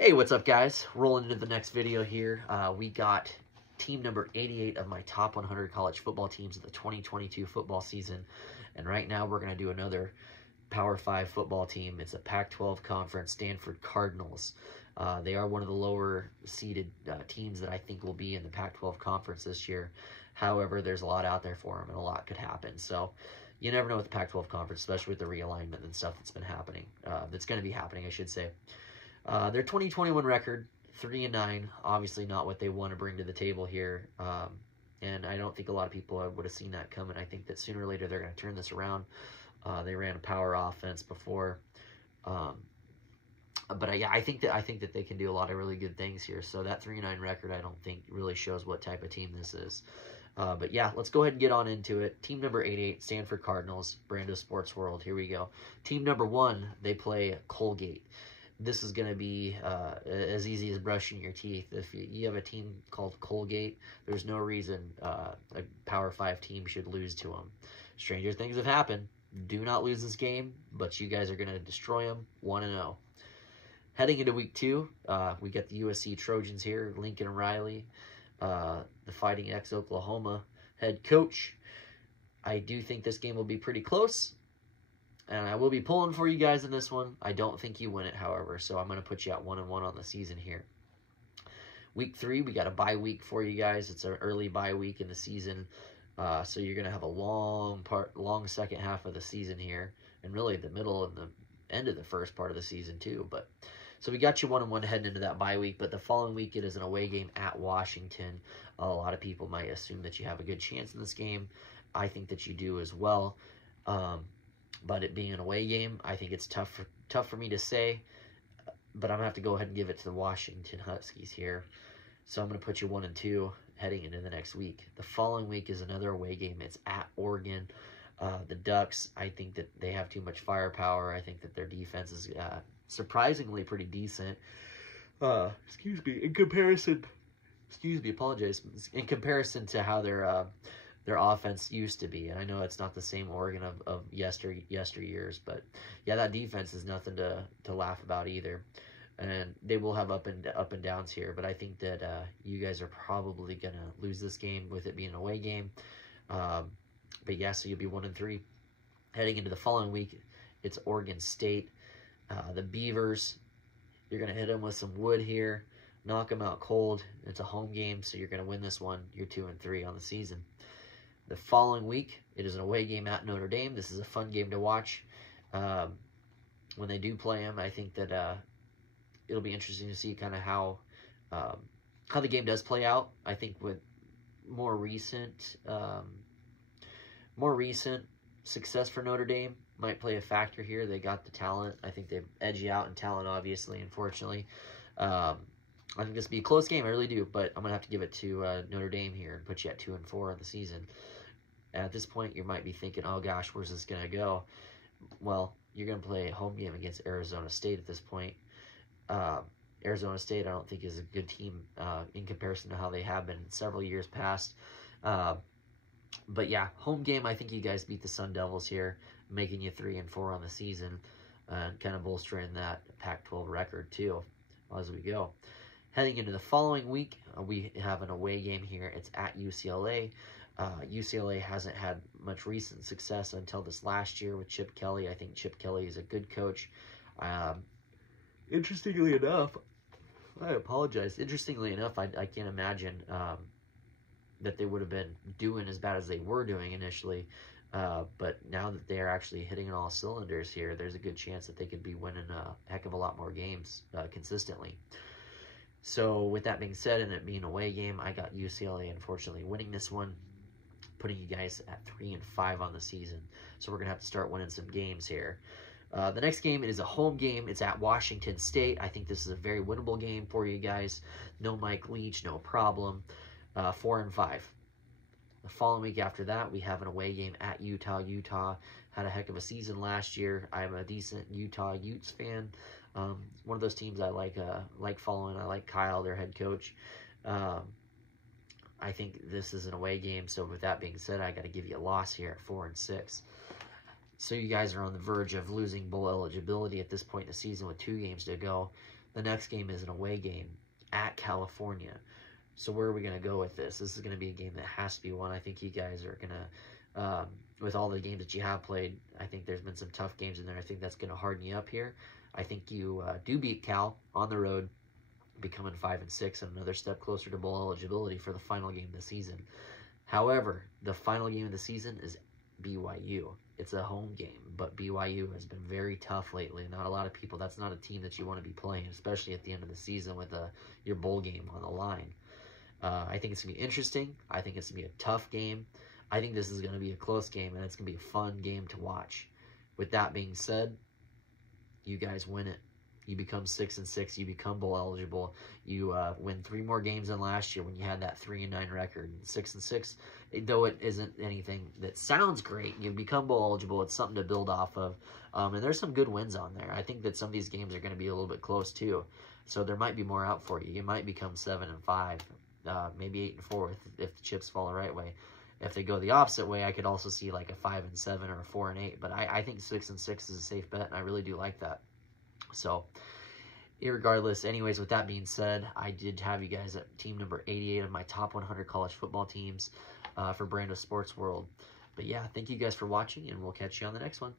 Hey, what's up, guys? Rolling into the next video here. We got team number 88 of my top 100 college football teams of the 2022 football season. And right now we're going to do another Power 5 football team. It's a Pac-12 conference, Stanford Cardinals. They are one of the lower seeded teams that I think will be in the Pac-12 conference this year. However, there's a lot out there for them and a lot could happen. So you never know with the Pac-12 conference, especially with the realignment and stuff that's been happening. That's going to be happening, I should say. Their 2021 record, 3-9, obviously not what they want to bring to the table here. And I don't think a lot of people would have seen that coming. I think that sooner or later they're going to turn this around. They ran a power offense before. But yeah, I think that they can do a lot of really good things here. So that 3-9 record, I don't think really shows what type of team this is. But yeah, let's go ahead and get on into it. Team number 88, Stanford Cardinals, Brando Sports World. Here we go. Team number 1, they play Colgate. This is going to be as easy as brushing your teeth. If you have a team called Colgate, there's no reason a Power 5 team should lose to them. Stranger things have happened. Do not lose this game, but you guys are going to destroy them 1-0. Heading into week 2, we got the USC Trojans here, Lincoln Riley, the Fighting ex-Oklahoma head coach. I do think this game will be pretty close. And I will be pulling for you guys in this one. I don't think you win it, however, so I'm going to put you at 1-1 on the season here. Week 3, we got a bye week for you guys. It's an early bye week in the season, so you're going to have a long second half of the season here, and really the middle and the end of the first part of the season too. But so we got you 1-1 heading into that bye week, but the following week it is an away game at Washington. A lot of people might assume that you have a good chance in this game. I think that you do as well. But it being an away game, I think it's tough for me to say. But I'm going to have to go ahead and give it to the Washington Huskies here. So I'm going to put you 1-2 heading into the next week. The following week is another away game. It's at Oregon. The Ducks, I think that they have too much firepower. I think that their defense is surprisingly pretty decent. In comparison to how their offense used to be. And I know it's not the same Oregon of yesteryears, but yeah, that defense is nothing to laugh about either. And they will have up and downs here, but I think that you guys are probably going to lose this game with it being an away game. But yeah, so you'll be 1-3. Heading into the following week, it's Oregon State. The Beavers, you're going to hit them with some wood here, knock them out cold. It's a home game, so you're going to win this one. You're 2-3 on the season. The following week, it is an away game at Notre Dame. This is a fun game to watch. When they do play them, I think that it'll be interesting to see kind of how the game does play out. I think with more recent success for Notre Dame might play a factor here. They got the talent. I think they edge you out in talent, obviously, unfortunately. I think this will be a close game. I really do, but I'm going to have to give it to Notre Dame here and put you at 2-4 on the season. At this point, you might be thinking, oh gosh, where's this going to go? Well, you're going to play a home game against Arizona State at this point. Arizona State, I don't think, is a good team in comparison to how they have been in several years past. But yeah, home game, I think you guys beat the Sun Devils here, making you 3-4 on the season, and kind of bolstering that Pac-12 record too as we go. Heading into the following week, we have an away game here. It's at UCLA. UCLA hasn't had much recent success until this last year with Chip Kelly. I think Chip Kelly is a good coach. Interestingly enough, I apologize. Interestingly enough, I can't imagine that they would have been doing as bad as they were doing initially. But now that they are actually hitting on all cylinders here, there's a good chance that they could be winning a heck of a lot more games consistently. So with that being said, and it being an away game, I got UCLA unfortunately winning this one, putting you guys at 3-5 on the season. So we're going to have to start winning some games here. The next game is a home game. It's at Washington State. I think this is a very winnable game for you guys. No Mike Leach, no problem. 4-5. The following week after that, we have an away game at Utah. Utah had a heck of a season last year. I'm a decent Utah Utes fan. One of those teams I like following. I like Kyle, their head coach. I think this is an away game. So with that being said, I got to give you a loss here at 4-6. So you guys are on the verge of losing bowl eligibility at this point in the season with 2 games to go. The next game is an away game at California. So where are we going to go with this? This is going to be a game that has to be won. I think you guys are going to, with all the games that you have played, I think there's been some tough games in there. I think that's going to harden you up here. I think you do beat Cal on the road, becoming 5-6 and another step closer to bowl eligibility for the final game of the season. However, the final game of the season is BYU. It's a home game, but BYU has been very tough lately. Not a lot of people, that's not a team that you want to be playing, especially at the end of the season with your bowl game on the line. I think it's going to be interesting. I think it's going to be a tough game. I think this is going to be a close game, and it's going to be a fun game to watch. With that being said, you guys win it. You become 6-6. You become bowl eligible. You win 3 more games than last year when you had that 3-9 record. 6-6, though it isn't anything that sounds great, you become bowl eligible. It's something to build off of. And there's some good wins on there. I think that some of these games are going to be a little bit close too. So there might be more out for you. You might become 7-5, maybe 8-4 if the chips fall the right way. If they go the opposite way, I could also see like a 5-7 or a 4-8. But I think 6-6 is a safe bet, and I really do like that. So, irregardless, anyways, with that being said, I did have you guys at team number 88 of my top 100 college football teams for Brando Sports World. But yeah, thank you guys for watching, and we'll catch you on the next one.